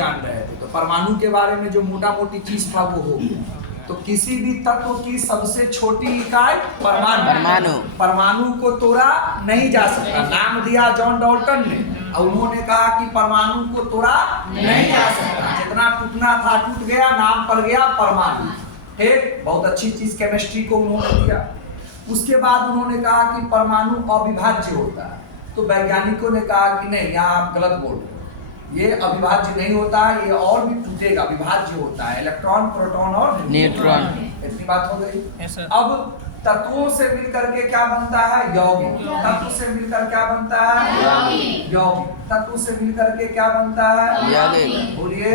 जान रहे थे। तो परमाणु के बारे में जो मोटा मोटी चीज था वो हो गया। तो किसी भी तत्व की सबसे छोटी इकाई परमाणु। परमाणु को तोड़ा नहीं जा सकता, नाम दिया जॉन डाल्टन ने, और उन्होंने कहा कि परमाणु को तोड़ा नहीं जा सकता, जितना टूटना था टूट गया, नाम पड़ गया परमाणु। ठीक, बहुत अच्छी चीज केमिस्ट्री को उन्होंने दिया। उसके बाद उन्होंने कहा कि परमाणु अविभाज्य होता है। तो वैज्ञानिकों ने कहा कि नहीं, यहाँ आप गलत बोल रहे हो, ये अविभाज्य नहीं होता है, ये और भी टूटेगा, विभाज्य होता है, इलेक्ट्रॉन, प्रोटॉन और न्यूट्रॉन। इतनी बात हो गई। अब तत्वों से मिलकर के क्या बनता है? यौगिक। तत्व से मिलकर क्या बनता है? यौगिक। तत्व से मिलकर के क्या बनता है? यौगिक। बोलिए,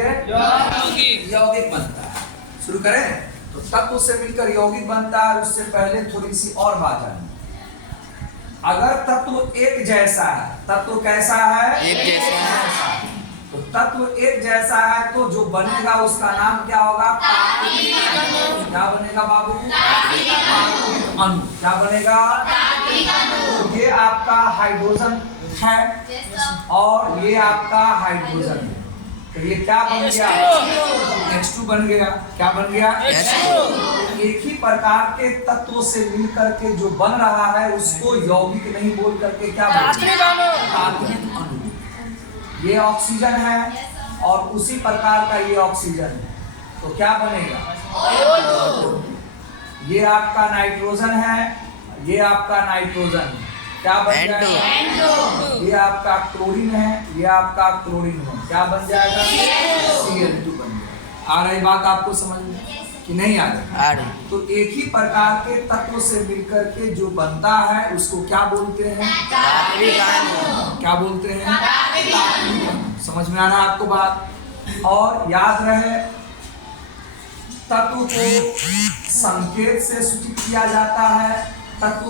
यौगिक बनता है। शुरू करें। तो तत्व से मिलकर यौगिक बनता है। उससे पहले थोड़ी सी और बात है। अगर तत्व एक जैसा है, तत्व कैसा है? एक जैसा है। तो तत्व एक जैसा है तो जो बनेगा उसका नाम क्या होगा? क्या बनेगा बाबू? अणु। क्या बनेगा? तो ये आपका हाइड्रोजन है और ये आपका हाइड्रोजन है। तो ये क्या बन गया? H2 बन गया। क्या बन गया? H2। एक ही प्रकार के तत्वों से मिलकर के जो बन रहा है उसको यौगिक नहीं बोल करके क्या तात्विक अणु। ये ऑक्सीजन है और उसी प्रकार का ये ऑक्सीजन है, तो क्या बनेगा? ये आपका नाइट्रोजन है, ये आपका नाइट्रोजन है, क्या बन जाएगा? ये आपका क्लोरीन है, ये आपका क्लोरीन है, क्या बन जाएगा? Cl2 बन जाएगा। आ रही बात आपको समझ में कि नहीं आ रही? तो एक ही प्रकार के तत्व से मिलकर के जो बनता है उसको क्या बोलते हैं? क्या बोलते हैं? समझ में आ रहा है आपको बात? और याद रहे, तत्व को संकेत से सूचित किया जाता है। तत्व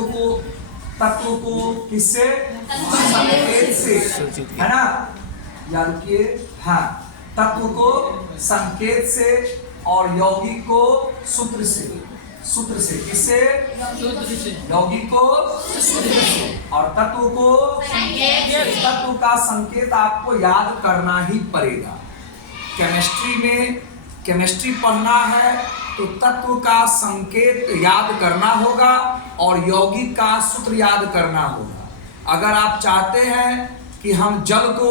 को किससे? संकेत से, है ना? याद रखिए। हाँ, तत्व को संकेत से और यौगिक को सूत्र से। सूत्र से किससे? यौगिक को सूत्र से और तत्व को संकेत। तत्व का संकेत आपको याद करना ही पड़ेगा। केमिस्ट्री में केमिस्ट्री पढ़ना है तो तत्व का संकेत याद करना होगा और यौगिक का सूत्र याद करना होगा। अगर आप चाहते हैं कि हम जल को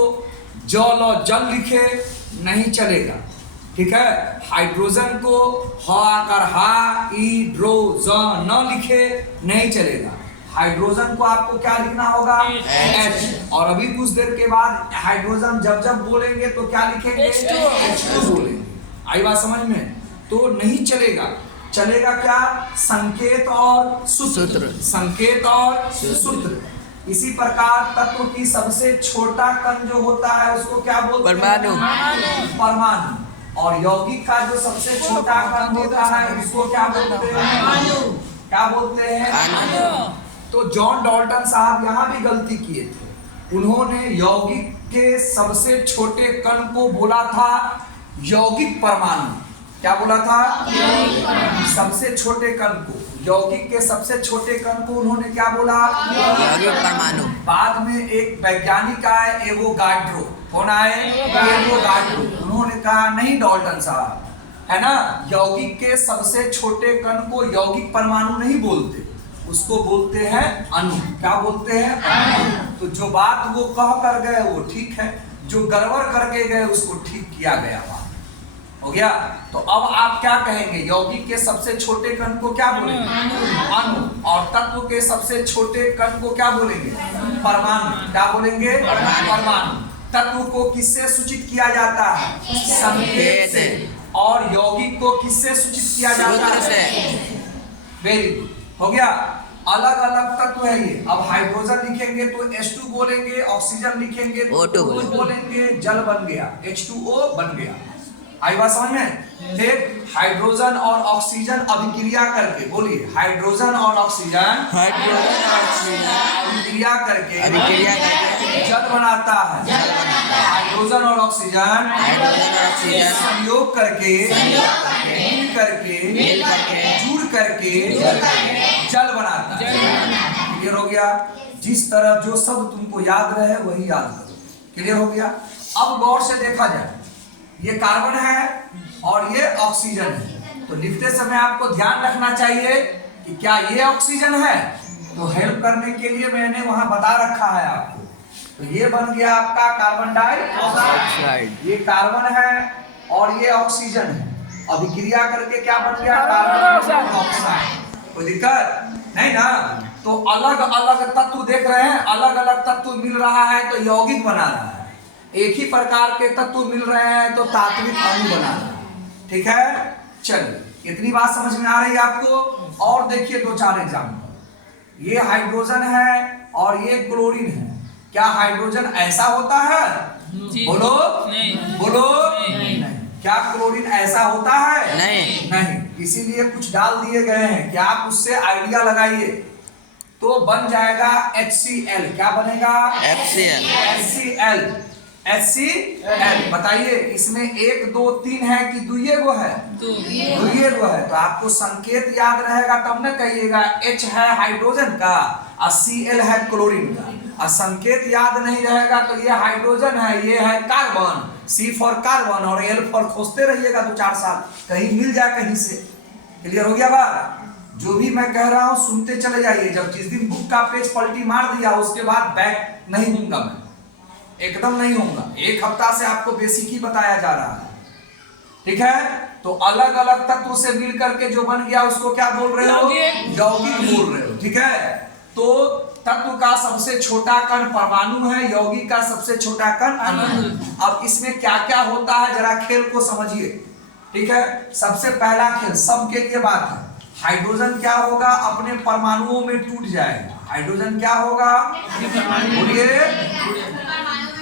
जल लिखे, नहीं चलेगा। ठीक है, हाइड्रोजन को हाइड्रोजन न लिखे, नहीं चलेगा। हाइड्रोजन को आपको क्या लिखना होगा? H। और अभी कुछ देर के बाद हाइड्रोजन जब बोलेंगे तो क्या लिखेंगे? H2 बोलेंगे। आई बात समझ में? तो नहीं चलेगा। चलेगा क्या? संकेत और सूत्र। संकेत और सूत्र। इसी प्रकार तत्व की सबसे छोटा कण जो होता है उसको क्या बोलते हैं? परमाणु। परमाणु। और यौगिक का जो सबसे छोटा कण होता है उसको क्या बोलते हैं? क्या बोलते हैं? तो जॉन डाल्टन साहब यहाँ भी गलती किए थे। उन्होंने यौगिक के सबसे छोटे कण को बोला था यौगिक परमाणु। क्या बोला था? सबसे छोटे कण को, यौगिक के सबसे छोटे कण को उन्होंने क्या बोला? यौगिक परमाणु। बाद में एक वैज्ञानिक आए, एवोगाड्रो। कौन आए? एवोगाड्रो। उन्होंने कहा नहीं डाल्टन साहब, है ना, यौगिक के सबसे छोटे कण को यौगिक परमाणु नहीं बोलते, उसको बोलते हैं अणु। क्या बोलते हैं? अणु। तो जो बात वो कह कर गए वो ठीक है, जो गड़बड़ करके गए उसको ठीक किया गया। बात हो गया। तो अब आप क्या कहेंगे? यौगिक के सबसे छोटे कण को क्या बोलेंगे? अणु। और तत्व के सबसे छोटे कण को क्या बोलेंगे? परमाणु। क्या बोलेंगे? परमाणु। तत्व को किससे सूचित किया जाता है? संकेत से। और यौगिक को किससे सूचित किया जाता है? वेरी गुड, हो गया। अलग अलग तत्व है ये। अब हाइड्रोजन लिखेंगे तो H2 बोलेंगे, ऑक्सीजन लिखेंगे तो O2 बोलेंगे, जल बन गया, H2O बन गया। आई बात समझ में? फिर हाइड्रोजन और ऑक्सीजन अभिक्रिया करके, बोलिए, हाइड्रोजन और ऑक्सीजन अभिक्रिया करके जल बनाता है। हाइड्रोजन और ऑक्सीजन संयोग करके, मिल करके, जुड़ करके जल बनाता है। क्लियर हो गया? जिस तरह जो शब्द तुमको याद रहे वही याद करो। क्लियर हो गया? अब गौर से देखा जाए ये कार्बन है और ये ऑक्सीजन है। तो लिखते समय आपको ध्यान रखना चाहिए कि क्या ये ऑक्सीजन है, तो हेल्प करने के लिए मैंने वहां बता रखा है आपको। तो ये बन गया आपका कार्बन डाइऑक्साइड, ये कार्बन है और ये ऑक्सीजन है। अभिक्रिया करके क्या बन गया, कार्बन डाइऑक्साइड। कोई दिक्कत नहीं ना। तो अलग अलग तत्व देख रहे हैं, अलग अलग तत्व मिल रहा है तो यौगिक बना रहा है। एक ही प्रकार के तत्व मिल रहे हैं तो तात्विक अणु बना रहा है। ठीक है, चलिए इतनी बात समझ में आ रही है आपको। और देखिए 2-4 एग्जाम्पल। ये हाइड्रोजन है और ये क्लोरीन है। क्या हाइड्रोजन ऐसा होता है? बोलो नहीं। बोलो नहीं। क्या क्लोरीन ऐसा होता है? नहीं। इसीलिए कुछ डाल दिए गए हैं कि आप उससे आइडिया लगाइए तो बन जाएगा HCl। क्या बनेगा? HCl। बताइए इसमें 1 2 3 है कि दुइये गो है? दुइये गो है। तो आपको संकेत याद रहेगा तब न कहिएगा H है हाइड्रोजन का और Cl है क्लोरीन का। और संकेत याद नहीं रहेगा तो ये हाइड्रोजन है, ये है कार्बन, C फॉर कार्बन और L फॉर खोजते रहिएगा 2-4 साल, कहीं मिल जाए कहीं से। क्लियर हो गया बात? जो भी मैं कह रहा हूं सुनते चले जाइए। जब जिस दिन बुक का पेज पलटी मार दिया उसके बाद बैक नहीं दूंगा मैं, एकदम नहीं होगा। 1 हफ्ता से आपको बेसिक ही बताया जा रहा है। ठीक है, तो अलग अलग तत्व से मिल करके जो बन गया उसको क्या बोल रहे हो? यौगिक बोल रहे हो। ठीक है, तो तत्व का सबसे छोटा कण परमाणु है, यौगिक का सबसे छोटा कण अणु है। अब इसमें क्या क्या होता है जरा खेल को समझिए। ठीक है, सबसे पहला खेल सबके लिए बात है। हाइड्रोजन क्या होगा? अपने परमाणुओं में टूट जाएगा। हाइड्रोजन क्या होगा? बोलिए।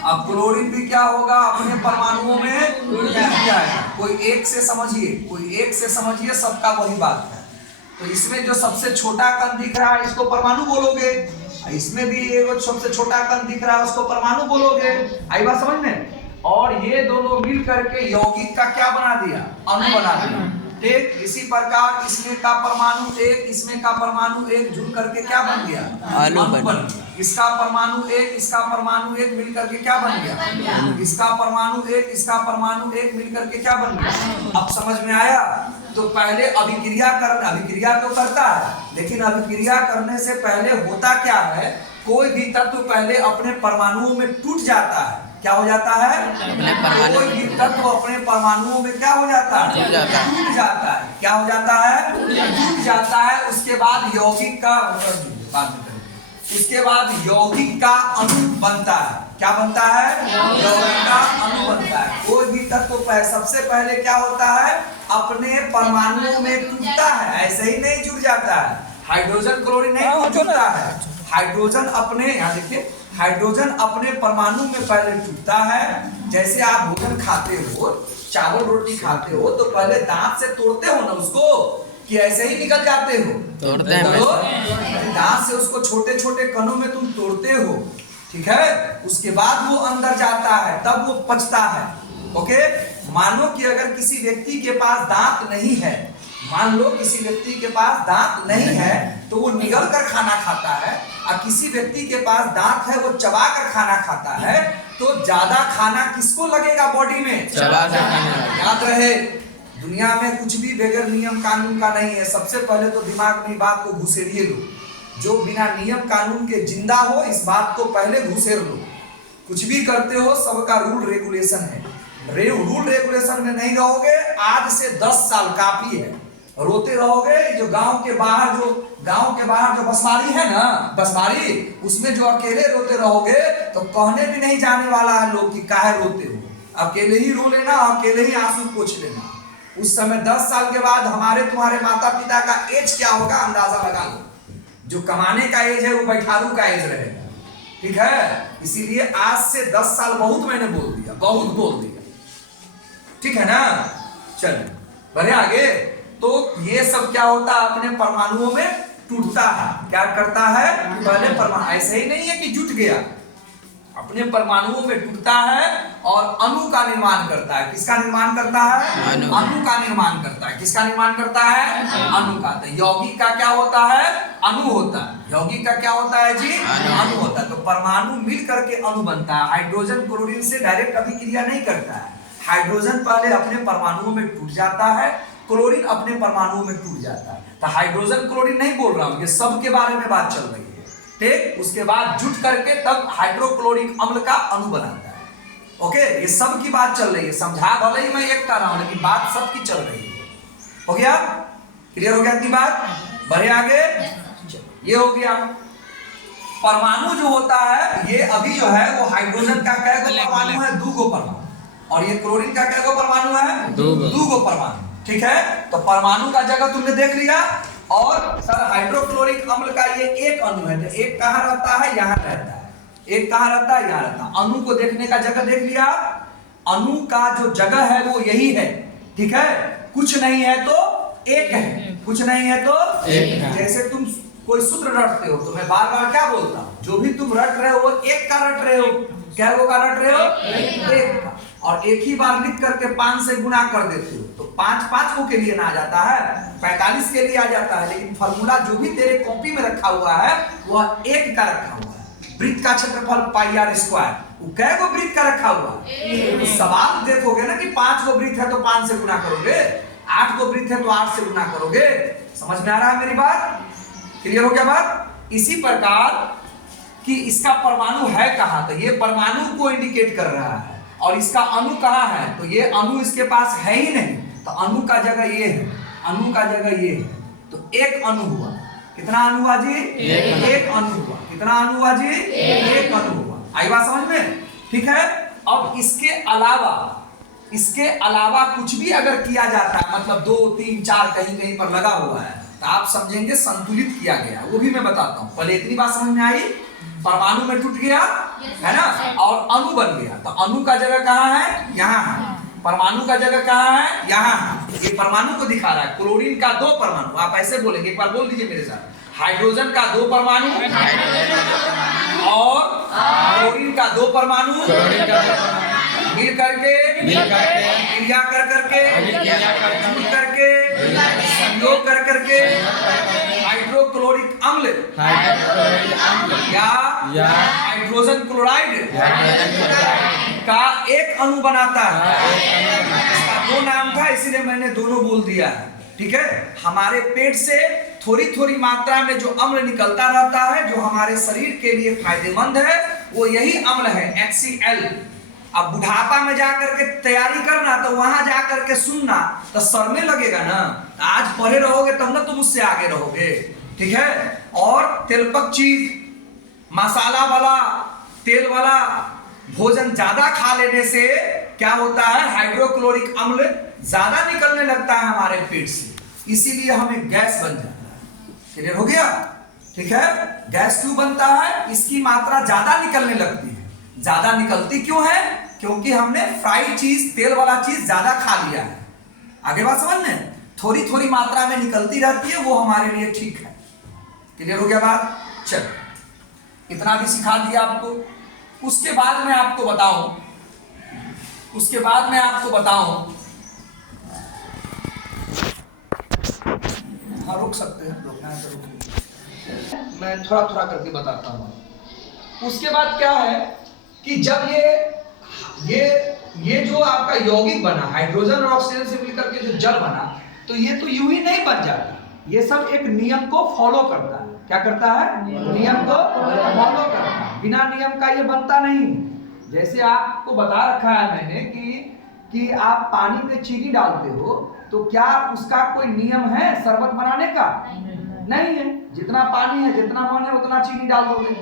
अब क्लोरीन भी क्या होगा? अपने परमाणुओं में टूट जाएगा। कोई एक से समझिए, कोई एक से समझिए, सबका वही बात है। तो इसमें जो सबसे छोटा कण दिख रहा है इसको परमाणु बोलोगे, इसमें भी एक सबसे छोटा कण दिख रहा है उसको परमाणु बोलोगे। आई बात समझ में? और ये दोनों मिल करके यौगिक का क्या बना दिया? अणु बना दिया। ठीक इसी प्रकार इसमें का परमाणु 1, इसमें का परमाणु 1 जुड़ करके क्या बन गया? अणु बन गया। इसका परमाणु 1, इसका परमाणु 1 मिल करके क्या बन गया? इसका परमाणु 1, इसका परमाणु 1 मिल करके क्या बन गया? अब समझ में आया? तो पहले अभिक्रिया तो करता है, लेकिन अभिक्रिया करने से पहले होता क्या है? कोई भी तत्व पहले अपने परमाणुओं में टूट जाता है। क्या हो जाता है? कोई भी तत्व अपने परमाणुओं में क्या हो जाता है? टूट जाता है। क्या हो जाता है? टूट जाता है। उसके बाद यौगिक का अणु बनता है। क्या बनता है? यौगिक का अणु बनता है। कोई भी तत्व सबसे पहले क्या होता है? अपने परमाणुओं में टूटता है, ऐसे ही नहीं जुड़ जाता है। हाइड्रोजन क्लोरीन नहीं जुड़ता है। हाइड्रोजन अपने, यहाँ देखिए, हाइड्रोजन अपने परमाणु में पहले टूटता है। जैसे आप भोजन खाते हो, चावल रोटी खाते हो तो पहले दांत से तोड़ते हो ना उसको, कि ऐसे ही निकल जाते हो? तोड़ते हैं। दांत से उसको छोटे छोटे कणों में तुम तोड़ते हो। ठीक है, उसके बाद वो अंदर जाता है, तब वो पचता है। ओके, मानो कि अगर किसी व्यक्ति के पास दांत नहीं है, मान लो किसी व्यक्ति के पास दांत नहीं है तो वो निगल कर खाना खाता है, और किसी व्यक्ति के पास दांत है वो चबा कर खाना खाता है, तो ज्यादा खाना किसको लगेगा बॉडी में? चबा कर खाना। याद रहे, दुनिया में कुछ भी बगैर नियम कानून का नहीं है। सबसे पहले तो दिमाग में बात को घुसेड़िए लो। जो बिना नियम कानून के जिंदा हो इस बात को पहले घुसेड़ लो। कुछ भी करते हो सबका रूल रेगुलेशन है। रूल रेगुलेशन में नहीं रहोगे, आज से 10 साल काफी है। रोते रहोगे। जो गांव के बाहर जो बसवारी है ना, बसवारी, उसमें जो अकेले रोते रहोगे तो कहने भी नहीं जाने वाला है लोग कि काहे रोते हो। अकेले ही रो लेना, अकेले ही आंसू पोंछ लेना। उस समय 10 साल के बाद हमारे तुम्हारे माता पिता का एज क्या होगा अंदाजा लगा लो। जो कमाने का एज है वो बैठारू का एज रहेगा। ठीक है, इसीलिए आज से 10 साल बहुत मैंने बोल दिया, बहुत बोल दिया। ठीक है ना? चलिए बढ़े आगे। तो ये सब क्या होता है? अपने परमाणुओं में टूटता है। क्या करता है? पहले परमाणु, ऐसे ही नहीं है कि जुट गया, अपने परमाणुओं में टूटता है और अणु का निर्माण करता है। किसका निर्माण करता है? अणु का निर्माण करता है। किसका निर्माण करता है? अणु का। तो यौगिक का क्या होता है? अणु होता है। यौगिक का क्या होता है जी? अणु होता है। तो परमाणु मिल करके अणु बनता है। हाइड्रोजन क्लोरीन से डायरेक्ट अभिक्रिया नहीं करता है। हाइड्रोजन पहले अपने परमाणुओं में टूट जाता है, क्लोरीन अपने परमाणुओं में टूट जाता है। तो हाइड्रोजन क्लोरीन नहीं बोल रहा हूं, ये सब के बारे में बात चल रही है, ठीक। उसके बाद जुट करके तब हाइड्रोक्लोरिक अम्ल का अणु बनाता है। ओके, ये सब की बात चल रही है, समझा भले ही मैं एक कर रहा हूं, लेकिन बात सबकी चल रही है। हो गया, क्लियर हो गया इतनी बात? बढ़े आगे, ये हो गया। परमाणु जो होता है, ये अभी जो है वो हाइड्रोजन का कै गो परमाणु है? 2 गो परमाणु। और ये क्लोरीन का कै गो परमाणु है? 2 गो परमाणु, ठीक है। तो परमाणु का जगह तुमने देख लिया। और सर हाइड्रोक्लोरिक अम्ल का ये एक अणु है, तो एक कहाँ रहता है? यहाँ रहता है। एक कहाँ रहता है? यहाँ रहता है। अणु को देखने का जगह देख लिया। अणु का जो जगह है वो यही है, ठीक है। कुछ नहीं है तो एक है, कुछ नहीं है तो एक है। जैसे तुम कोई सूत्र रटते हो तो मैं बार बार क्या बोलता हूँ, जो भी तुम रट रहे हो एक का रट रहे हो। क्या वो का रट रहे हो? एक का। और एक ही बार लिख करके 5 से गुणा कर देते हो तो 5 5 को के लिए ना आ जाता है, 45 के लिए आ जाता है। लेकिन फॉर्मूला जो भी तेरे कॉपी में रखा हुआ है वह एक का रखा हुआ है। वृत्त का क्षेत्रफल पाई आर स्क्वायर, वो कै गो वृत्त का रखा हुआ है? तो सवाल देखोगे ना कि 5 गो वृत्त है तो 5 से गुणा करोगे, 8 गो वृत्त है तो 8 से गुणा करोगे। समझ में आ रहा है मेरी बात? क्लियर हो गया बात? इसी प्रकार कि इसका परमाणु है कहां, तो ये परमाणु को इंडिकेट कर रहा है। और इसका अणु कहां है, तो ये अणु इसके पास है ही नहीं, तो अणु का जगह ये है, अणु का जगह ये है। तो एक अणु हुआ। कितना अणु हुआ जी? एक अणु हुआ। कितना अणु हुआ जी? एक अणु हुआ। आई बात समझ में? ठीक है। अब इसके अलावा कुछ भी अगर किया जाता है, मतलब 2 3 4 कहीं कहीं पर लगा हुआ है, तो आप समझेंगे संतुलित किया गया। वो भी मैं बताता हूं। पहले इतनी बात समझ में आई, परमाणु में टूट गया है ना, और अणु बन गया। तो अणु का जगह कहाँ है? यहाँ है। परमाणु का जगह कहाँ है? यहाँ है। ये परमाणु को दिखा रहा है। क्लोरीन का 2 परमाणु, आप ऐसे बोलेंगे, एक बार बोल दीजिए मेरे साथ। हाइड्रोजन का 2 परमाणु और क्लोरीन का 2 परमाणु मिल करके क्रिया कर करके जुड़ करके संयोग कर करके हाइड्रोक्लोरिक अम्ल या हाइड्रोजन क्लोराइड का एक अणु बनाता है। इसका 2 नाम था, इसीलिए मैंने दोनों बोल दिया है, ठीक है। हमारे पेट से थोड़ी थोड़ी मात्रा में जो अम्ल निकलता रहता है, जो हमारे शरीर के लिए फायदेमंद है, वो यही अम्ल है HCl। अब बुढ़ापा में जाकर के तैयारी करना, तो वहां जाकर के सुनना तो सर में लगेगा ना। आज पढ़े रहोगे तब ना तुम उससे आगे रहोगे, ठीक है। और तेलपक चीज, मसाला वाला, तेल वाला भोजन ज्यादा खा लेने से क्या होता है? हाइड्रोक्लोरिक अम्ल ज्यादा निकलने लगता है हमारे पेट से, इसीलिए हमें गैस बन जाता है। क्लियर हो गया? ठीक है। गैस क्यों बनता है? इसकी मात्रा ज्यादा निकलने लगती है। ज्यादा निकलती क्यों है? क्योंकि हमने फ्राइड चीज, तेल वाला चीज ज्यादा खा लिया है। आगे बात समझ में? थोड़ी थोड़ी मात्रा में निकलती रहती है, वो हमारे लिए ठीक है। क्लियर हो गया बात? चल, इतना भी सिखा दिया आपको। उसके बाद मैं आपको बताऊं, हाँ रोक सकते हैं, रोकना है तो रोक। मैं थोड़ा थोड़ा करके बताता हूं। उसके बाद क्या है कि जब ये जो आपका यौगिक बना, हाइड्रोजन और ऑक्सीजन से मिलकर के जो जल बना, तो ये तो यूं ही नहीं बन जाता। ये सब एक नियम को फॉलो करता है। क्या करता है? नियम को फॉलो करता है। बिना नियम का ये बनता नहीं। जैसे आपको बता रखा है मैंने कि आप पानी में चीनी डालते हो, तो क्या उसका कोई नियम है शरबत बनाने का? नहीं है। जितना पानी है, जितना मन है, उतना चीनी डाल दोगे।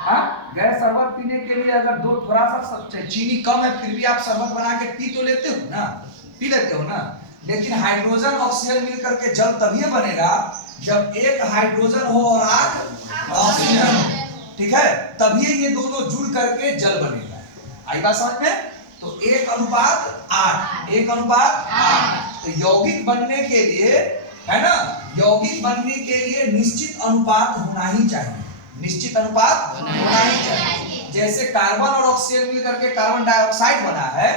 हाँ, गैर शरबत पीने के लिए अगर थोड़ा सा चीनी कम है, फिर भी आप शरबत बना के पी तो लेते हो ना, पी लेते हो ना। लेकिन हाइड्रोजन ऑक्सीजन मिलकर के जल तभी बनेगा जब एक हाइड्रोजन हो और 8 ऑक्सीजन हो, ठीक है। तभी ये दोनों जुड़ करके जल बनेगा। आई बात समझ में? तो 1:8, 1:8। तो यौगिक बनने के लिए, है ना, यौगिक बनने के लिए निश्चित अनुपात होना ही चाहिए। निश्चित अनुपात होना ही चाहिए। जैसे कार्बन और ऑक्सीजन मिलकर के कार्बन डाइऑक्साइड बना है,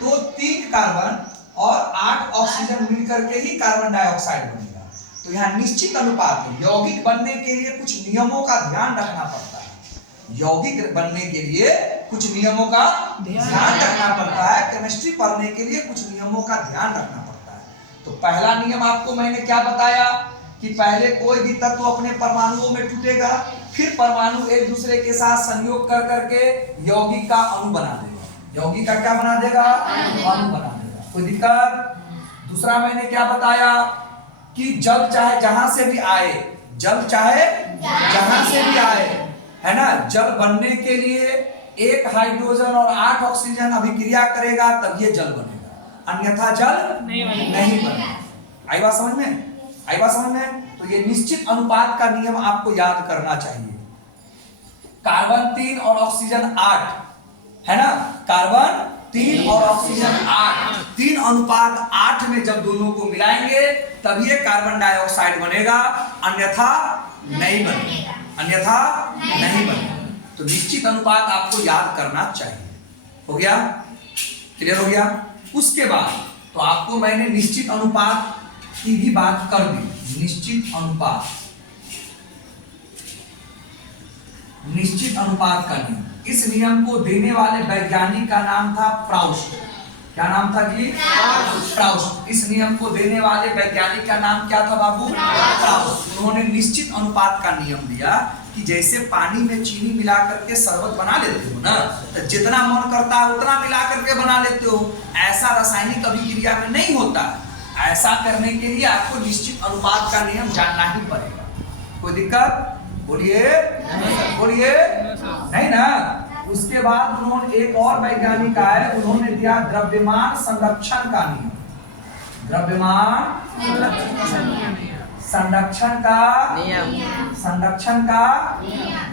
तो 3 कार्बन और 8 ऑक्सीजन मिलकर के ही कार्बन डाइऑक्साइड बनेगा। तो यहाँ निश्चित अनुपात है। यौगिक बनने के लिए कुछ नियमों का ध्यान रखना पड़ता है। यौगिक बनने के लिए कुछ नियमों का ध्यान रखना पड़ता है। केमिस्ट्री पढ़ने के लिए कुछ नियमों का ध्यान रखना पड़ता है। तो पहला नियम आपको मैंने क्या बताया कि पहले कोई भी तत्व अपने परमाणुओं में टूटेगा, फिर परमाणु एक दूसरे के साथ संयोग कर करके यौगिक का अणु बना देगा। यौगिक का क्या बना देगा? अणु बना देगा। कोई दिक्कत? दूसरा मैंने क्या बताया कि जल चाहे जहां से भी आए, जल चाहे जहां से भी आए, है ना, जल बनने के लिए 1 हाइड्रोजन और 8 ऑक्सीजन अभिक्रिया करेगा तब ये जल बनेगा, अन्यथा जल नहीं बनेगा। आई बात समझ में? आई बात समझ में? तो ये निश्चित अनुपात का नियम आपको याद करना चाहिए। कार्बन 3 और ऑक्सीजन 8, है ना, कार्बन 3 और ऑक्सीजन 8, 3:8 में जब दोनों को मिलाएंगे तब ये कार्बन डाइऑक्साइड बनेगा, अन्यथा नहीं बनेगा, अन्यथा नहीं बनेगा। तो निश्चित अनुपात आपको याद करना चाहिए। हो गया? क्लियर हो गया? उसके बाद तो आपको मैंने निश्चित अनुपात की भी बात कर दी। निश्चित अनुपात, निश्चित अनुपात का नियम, इस नियम को देने वाले वैज्ञानिक का नाम था प्राउस्ट। क्या नाम था जी? प्राउस्ट। इस नियम को देने वाले वैज्ञानिक का नाम क्या था बाबू? प्राउस्ट। उन्होंने निश्चित अनुपात का नियम दिया कि जैसे पानी में चीनी मिला करके शरबत बना लेते हो ना, तो जितना मन करता है उतना मिला करके बना लेते हो, ऐसा रासायनिक अभिक्रिया में नहीं होता। ऐसा करने के लिए आपको निश्चित अनुपात का नियम जानना ही पड़ेगा। कोई दिक्कत? बोलिए बोलिए नहीं ना। उसके बाद उन्होंने एक और वैज्ञानिक आए, उन्होंने दिया द्रव्यमान संरक्षण का नियम। द्रव्यमान संरक्षण का नियम, संरक्षण का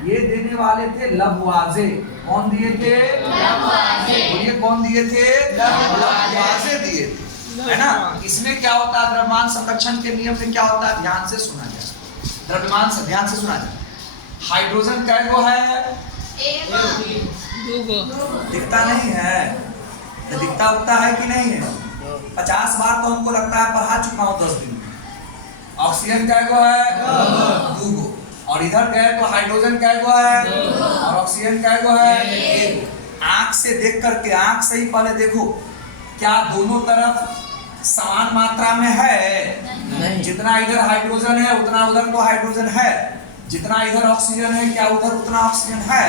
ये देने वाले थे लववाजे। कौन दिए थे? बोलिए कौन दिए थे? लववाजे दिए थे, है ना। इसमें क्या होता है? द्रव्यमान संरक्षण के नियम में क्या होता है? ध्यान से सुना जाए, द्रव्यमान से ध्यान से सुना जाए। हाइड्रोजन कैगो है? दिखता नहीं है, दिखता उगता है कि नहीं है? 50 बार तो हमको लगता है पढ़ा चुका हूँ 10 दिन में। ऑक्सीजन कैगो है? 2 गो। और इधर गए तो हाइड्रोजन कैगो है? और ऑक्सीजन कैगो है? 1। आंख से देख करके, आंख से ही पहले देखो क्या दोनों तरफ समान मात्रा में है? नहीं। जितना इधर हाइड्रोजन है उतना उधर तो हाइड्रोजन है, जितना इधर ऑक्सीजन है क्या उधर उतना ऑक्सीजन है?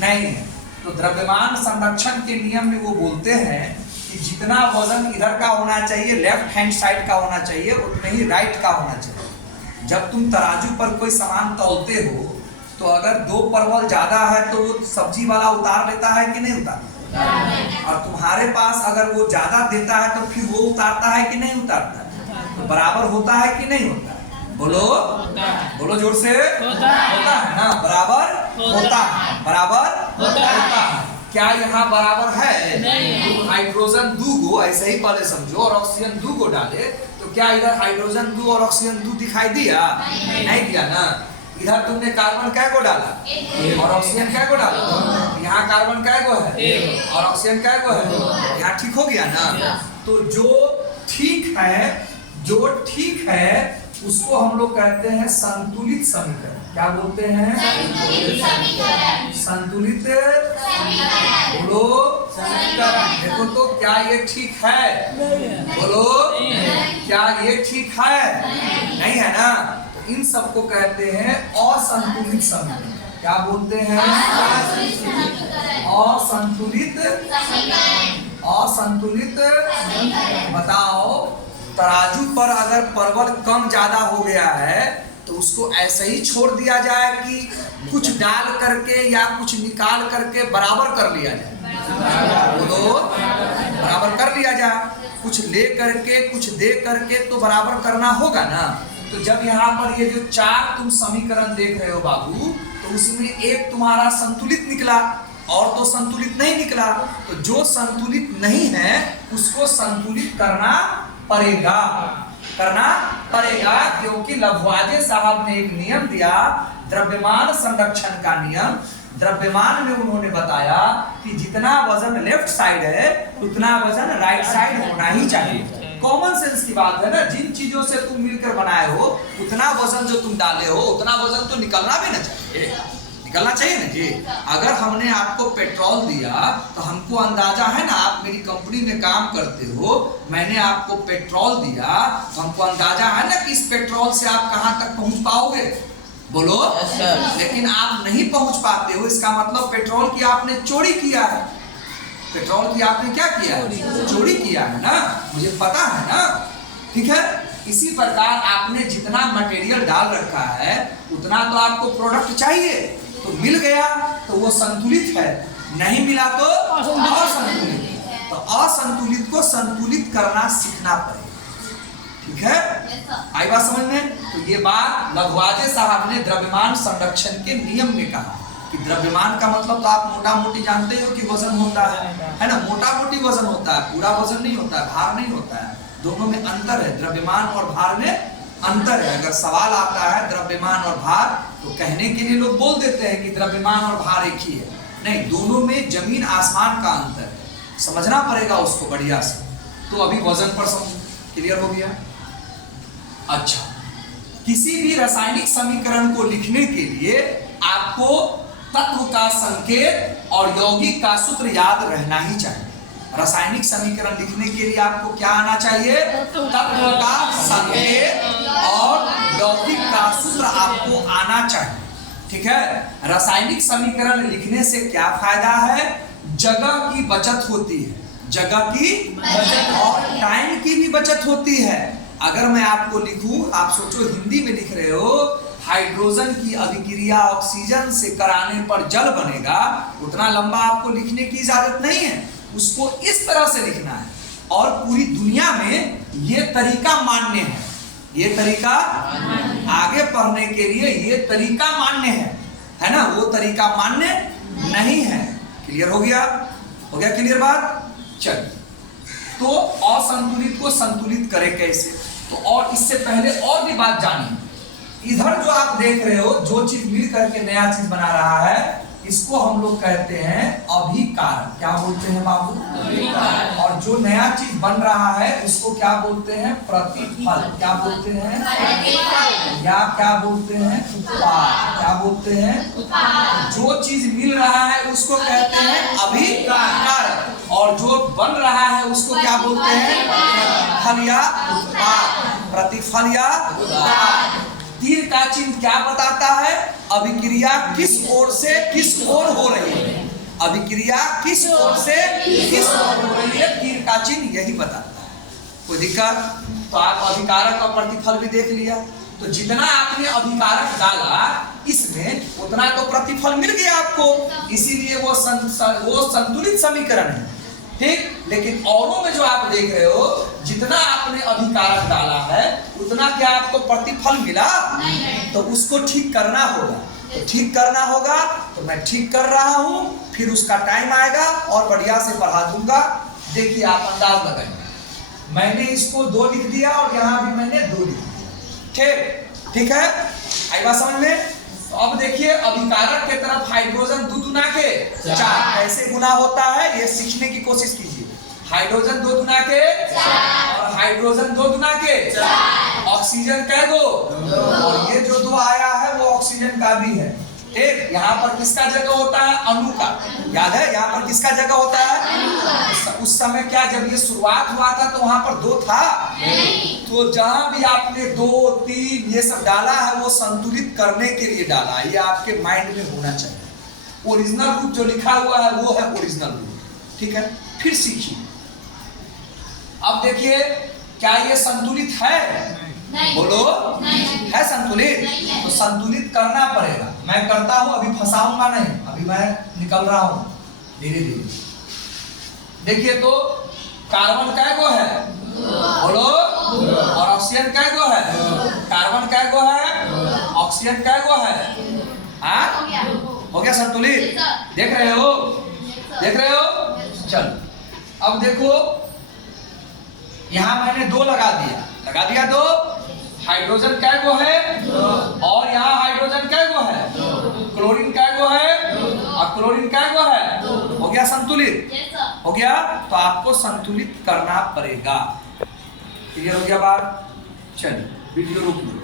नहीं है। तो द्रव्यमान संरक्षण के नियम में वो बोलते हैं कि जितना वजन इधर का होना चाहिए, लेफ्ट हैंड साइड का होना चाहिए, उतना ही राइट का होना चाहिए। जब तुम तराजू पर कोई सामान तौलते हो तो अगर 2 परवल ज्यादा है तो वो सब्जी वाला उतार लेता है कि नहीं उतारता? और तुम्हारे पास अगर वो ज्यादा देता है तो फिर वो उतारता है कि नहीं उतारता? तो बराबर होता है कि नहीं होता? बोलो बोलो जोर से। होता है ना, बराबर होता है, बराबर होता है। क्या यहाँ बराबर है? नहीं। हाइड्रोजन 2 गो, ऐसे ही पहले समझो, और ऑक्सीजन 2 गो डाले तो क्या इधर हाइड्रोजन 2 और ऑक्सीजन 2 दिखाई दिया? नहीं दिया ना। इधर तुमने कार्बन कै को डाला और ऑक्सीजन कै को डाला, यहाँ कार्बन कै को है और ऑक्सीजन कै को है, यहाँ ठीक हो गया ना। तो जो ठीक है उसको हम लोग कहते हैं संतुलित समीकरण। क्या बोलते हैं? संतुलित बोलो समीकरण। देखो तो क्या ये ठीक है? बोलो क्या ये ठीक है? नहीं है ना। तो इन सबको कहते हैं असंतुलित समीकरण। क्या बोलते हैं? असंतुलित। बताओ, तराजू पर अगर परवल कम ज्यादा हो गया है तो उसको ऐसे ही छोड़ दिया जाए कि कुछ डाल करके या कुछ निकाल करके बराबर कर लिया जाए? बोलो बराबर कर लिया जाए। कुछ ले करके कुछ दे करके तो बराबर करना होगा ना। तो जब यहाँ पर ये जो 4 तुम समीकरण देख रहे हो बाबू, तो उसमें एक तुम्हारा संतुलित निकला और तो संतुलित नहीं निकला। तो जो संतुलित नहीं है उसको संतुलित करना पड़ेगा, क्योंकि लववाजे साहब ने एक नियम दिया, द्रव्यमान संरक्षण का नियम। द्रव्यमान में उन्होंने बताया कि जितना वजन लेफ्ट साइड है उतना वजन राइट साइड होना ही चाहिए। कॉमन सेंस की बात है ना। जिन चीजों से तुम मिलकर बनाए हो उतना वजन जो तुम डाले हो उतना वजन तो निकलना भी ना चाहिए। निकलना चाहिए ना जी। अगर हमने आपको पेट्रोल दिया तो हमको अंदाजा है ना, आप मेरी कंपनी में काम करते हो, मैंने आपको पेट्रोल दिया तो हमको अंदाजा है ना कि इस पेट्रोल से आप कहां तक पहुंच पाओगे, बोलो। लेकिन आप नहीं पहुंच पाते हो, इसका मतलब पेट्रोल की आपने चोरी किया है। पेट्रोल की आपने क्या किया है? चोरी किया है ना, मुझे पता है ना, ठीक है। इसी प्रकार आपने जितना मटेरियल डाल रखा है उतना तो आपको प्रोडक्ट चाहिए, तो मिल गया तो वो संतुलित है, नहीं मिला तो असंतुलित। तो असंतुलित को संतुलित करना सीखना पड़ेगा, ठीक है। आई बात समझ में? तो ये बात लघुवाजे साहब ने द्रव्यमान संरक्षण के नियम में कहा कि द्रव्यमान का मतलब तो आप मोटा मोटी जानते हो कि वजन होता है ना, मोटा मोटी वजन होता है, पूरा वजन नहीं होता है, भार नहीं होता है, दोनों में अंतर है, द्रव्यमान और भार में अंतर है। अगर सवाल आता है द्रव्यमान और भार तो कहने के लिए लोग बोल देते हैं कि द्रव्यमान और भार एक ही है, नहीं, दोनों में जमीन आसमान का अंतर है, समझना पड़ेगा उसको बढ़िया से। तो अभी वजन पर समझो, क्लियर हो गया। अच्छा, किसी भी रासायनिक समीकरण को लिखने के लिए आपको तत्व का संकेत और यौगिक का सूत्र याद रहना ही चाहिए। रासायनिक समीकरण लिखने के लिए आपको क्या आना चाहिए? तत्व का संकेत और यौगिक का सूत्र आपको आना चाहिए, ठीक है। रासायनिक समीकरण लिखने से क्या फायदा है? जगह की बचत होती है, जगह की बचत और टाइम की भी बचत होती है। अगर मैं आपको लिखूं, आप सोचो हिंदी में लिख रहे हो, हाइड्रोजन की अभिक्रिया ऑक्सीजन से कराने पर जल बनेगा, उतना लंबा आपको लिखने की इजाजत नहीं है, उसको इस तरह से लिखना है। और पूरी दुनिया में ये तरीका मान्य है, ये तरीका आगे पढ़ने के लिए ये तरीका मान्य है ना, वो तरीका मान्य नहीं है। क्लियर हो गया? हो गया क्लियर बात? चलिए, तो असंतुलित को संतुलित करें कैसे? तो और इससे पहले और भी बात जानिए। इधर जो आप देख रहे हो, जो चीज मिल करके नया चीज बना रहा है, इसको हम लोग कहते हैं अभिकारक। क्या बोलते हैं बाबू? अभिकारक। और जो नया चीज बन रहा है उसको क्या बोलते हैं? प्रतिफल। क्या बोलते हैं? प्रतिफल। या क्या बोलते हैं? उत्पाद। क्या बोलते हैं? उत्पाद। जो चीज मिल रहा है उसको कहते हैं अभिकारक, और जो बन रहा है उसको क्या बोलते हैं? प्रतिफल या उत्पाद। प्रतिफल या उत्पाद। तीर का चिन्ह क्या बताता है? अभिक्रिया किस ओर से किस ओर हो रही है, अभिक्रिया किस ओर से किस ओर हो रही है, तीर का चिन्ह यही बताता है। कोई दिक्कत? तो आप अभिकारक और प्रतिफल भी देख लिया। तो जितना आपने अभिकारक डाला इसमें उतना तो प्रतिफल मिल गया आपको, इसीलिए वो संतुलित समीकरण है, ठीक। लेकिन औरों में जो आप देख रहे हो, जितना आपने अभिकारक डाला है उतना क्या आपको प्रतिफल मिला? नहीं। तो उसको ठीक करना होगा। तो ठीक करना होगा तो मैं ठीक कर रहा हूं, फिर उसका टाइम आएगा और बढ़िया से पढ़ा दूंगा। देखिए, आप अंदाज लगाएंगे, मैंने इसको 2 लिख दिया और यहाँ भी मैंने 2 लिख दिया, ठीक है। आई बात समझ में? तो अब देखिए, अभिकारक के तरफ हाइड्रोजन 2 गुना के 4 कैसे गुना होता है ये सीखने की कोशिश कीजिए। हाइड्रोजन 2 गुना के 4 और हाइड्रोजन 2 गुना के 4। ऑक्सीजन कै 2 और ये जो 2 आया है वो ऑक्सीजन का भी है, ठीक। यहाँ पर किसका जगह होता है? अणु का। याद है यहाँ पर किसका जगह होता है? उस समय क्या जब ये शुरुआत हुआ था तो वहां पर 2 था? नहीं। तो जहां भी आपने 2, 3 ये सब डाला है वो संतुलित करने के लिए डाला है, ये आपके माइंड में होना चाहिए। ओरिजिनल रूप जो लिखा हुआ है वो है ओरिजिनल रूप, ठीक है। फिर सीखिए। अब देखिए, क्या ये संतुलित है? नहीं। बोलो, नहीं। है संतुलित? नहीं। तो संतुलित करना पड़ेगा। मैं करता हूं, अभी फंसाऊंगा नहीं, अभी मैं निकल रहा हूं धीरे धीरे। देखिए, तो कार्बन कै गो है? बोलो। और ऑक्सीजन कै गो है? कार्बन कै गो है? ऑक्सीजन कै गो है? हो गया संतुलित? देख रहे हो? देख रहे हो? चलो, अब देखो, यहां मैंने 2 लगा दिया 2। हाइड्रोजन कै गो है? 2। और यहाँ हाइड्रोजन कै गो है? 2। क्लोरीन कै गो है? 2। और क्लोरीन कै गो है? 2। हो गया संतुलित? हो गया। तो आपको संतुलित करना पड़ेगा। क्लियर हो गया बात? चलिए, वीडियो रोक लो।